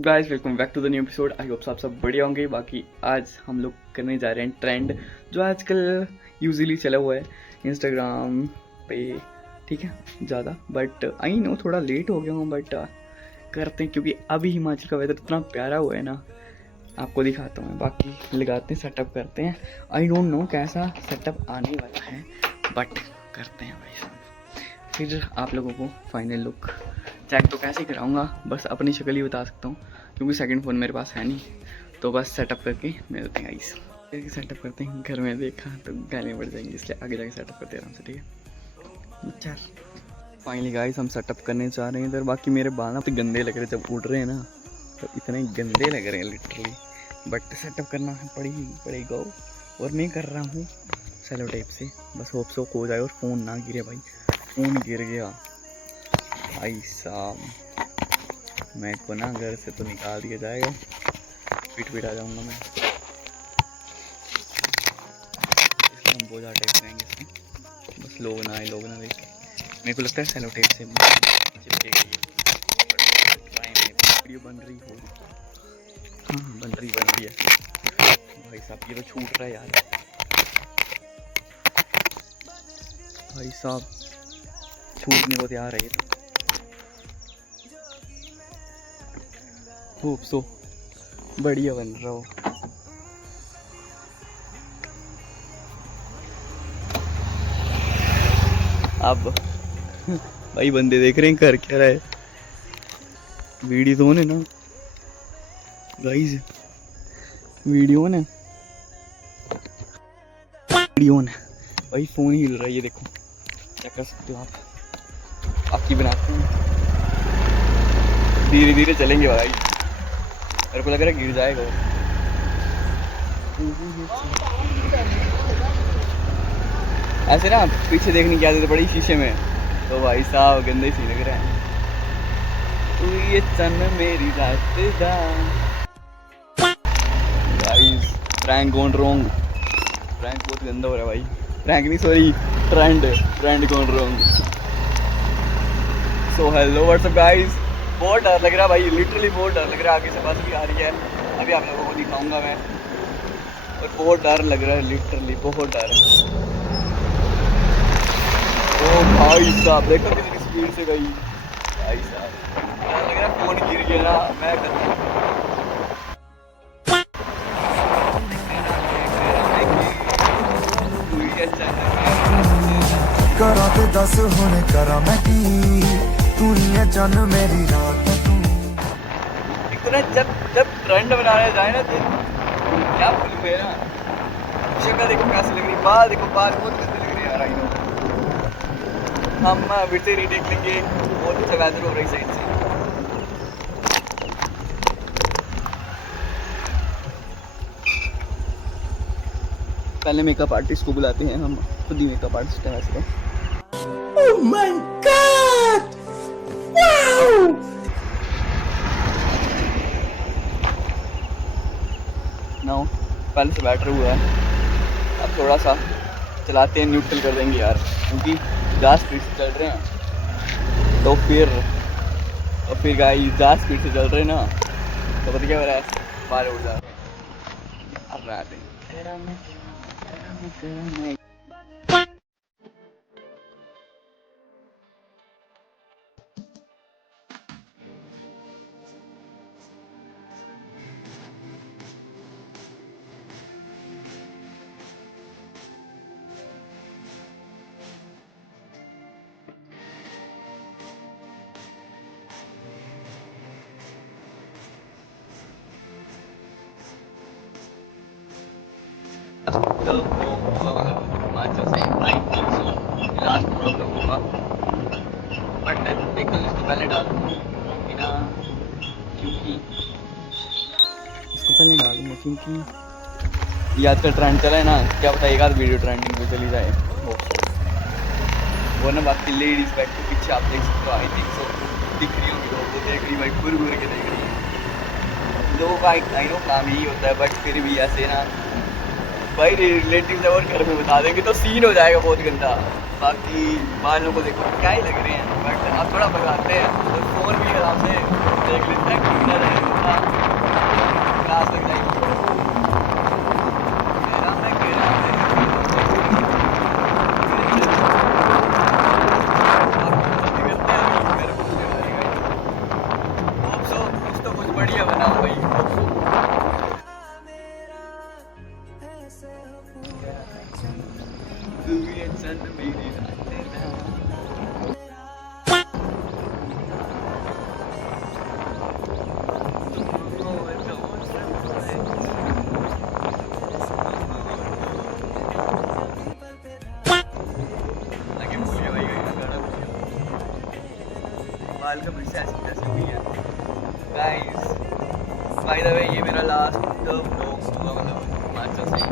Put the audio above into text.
WhatsApp guys, welcome back to the new episode. I hope आप सब बढ़िया होंगे। बाकी आज हम लोग करने जा रहे हैं ट्रेंड जो आजकल यूजुअली चला हुआ है इंस्टाग्राम पे, ठीक है ज़्यादा। बट आई नो थोड़ा लेट हो गया हूँ, बट करते हैं क्योंकि अभी हिमाचल का वेदर इतना प्यारा हुआ है ना, आपको दिखाता हूँ। बाकी लगाते हैं, सेटअप करते हैं। आई डोंट नो कैसा सेटअप आने वाला है, बट करते हैं भाई साहब। फिर आप लोगों को फाइनल लुक चेक तो कैसे कराऊंगा, बस अपनी शक्ल ही बता सकता हूँ क्योंकि सेकंड फ़ोन मेरे पास है नहीं। तो बस सेटअप करके मिलते हैं गाइस। सेटअप करते हैं, घर में देखा तो गालियाँ बढ़ जाएंगी, इसलिए आगे जाके सेटअप करते हैं आराम से, ठीक है। चल फाइनली गाइस हम सेटअप करने जा रहे हैं इधर। बाकी मेरे बाल ना तो गंदे लग रहे हैं, जब उड़ रहे हैं ना तो इतने गंदे लग रहे हैं लिटरली, बट सेटअप करना पड़ेगा। और मैं कर रहा हूँ सेलो टेप से, बस होप सो हो जाए और फ़ोन ना गिरे। भाई फ़ोन गिर गया भाई साहब, मैं को ना घर से तो निकाल दिया जाएगा, पीट आ जाऊंगा मैं। इसलिए हम बोझा टेप करेंगे इसमें, बस लोग ना देखें। मेरे को लगता है सेलो टेप से चिपके गई वीडियो बन रही हो। हाँ बन रही है भाई साहब। ये तो छूट रहा है यार भाई साहब, छूटने को तैयार है ये तो। होप सो बढ़िया बन रहा हो। अब भाई बंदे देख रहे हैं कर क्या रहा है। वीडियो तो है ना गाइस, वीडियो ने भाई फ़ोन हिल रहा है, ये देखो क्या कर सकते हो आप। आपकी बनाते हैं, धीरे धीरे चलेंगे भाई। मेरे को लग रहा है गिर जाएगा। ऐसे ना पीछे देखने की आदत पड़ी शीशे में, तो भाई साहब गंदे सी लग रहे हैं। तू ये चन मेरी रात दा guys, prank gone wrong. Prank बहुत गंदा हो रहा है भाई। प्रैंक नहीं sorry, trend gone wrong. So hello what's up guys. बहुत डर लग रहा है भाई, लिटरली बहुत डर लग रहा है। आगे से बस भी आ रही है, अभी आप लोगों को दिखाऊंगा मैं। और बहुत डर लग रहा है, लिटरली बहुत डर। ओ भाई साहब देखो कितनी स्पीड से गई भाई साहब। लग रहा है फोन गिर गया ना, मैं करा ते दस हुण करा मैं की, तू ही है जन मेरी रात तू। इतना जब ट्रेंड बनाने जाए ना तो क्या बोलूं मैं ना। शक्ल देखो कैसी लग रही, बाल देखो, बाल बहुत गंदे लग रहे हैं यार। आई नो हम फिर से रीटेक लेंगे, बहुत अच्छा वेदर हो रही साइड से। पहले मेकअप आर्टिस्ट को बुलाते हैं, हम खुद ही मेकअप आर्टिस्ट हैं वैसे तो। Oh my God! Wow! Now पहले से बैटर हुआ है, अब थोड़ा सा चलाते हैं, न्यूट्रल कर देंगे यार, क्योंकि 10 स्पीड से चल रहे हैं। तो फिर गाइस 10 स्पीड से चल रहे हैं ना, तो पता क्या हो रहा है, बाल उड़ जा रहे हैं। अब रात है लास्ट प्रॉब्लम होगा, बट देखो इसको पहले डालूंगा क्योंकि ये आजकल ट्रेंड चला है ना, क्या पता एक आध वीडियो ट्रेंडिंग पे चली जाए वो ना। बाकी लेडीज बैठ के पीछे आप देख सकते हो, आई थिंक सो दिख रही होगी, वो देख रही भाई, घूर के देख रही है। तो भाई आई नो काम यही होता है, बट फिर भी ऐसे ना भाई रिलेटिव और घर में बता देंगे तो सीन हो जाएगा बहुत गंदा। बाकी बालों को देखो क्या ही लग रहे हैं, बट आप थोड़ा बताते हैं तो फोन भी आराम से देख लेते हैं। तू ये चंद मेरी रातें ना। आगे भूल गया भाई, गाना भूल गया। बाल का फिर से ऐसे तैसे हुई है गाइस। बाय द वे ये मेरा लास्ट व्लॉग होगा, मतलब अच्छा सही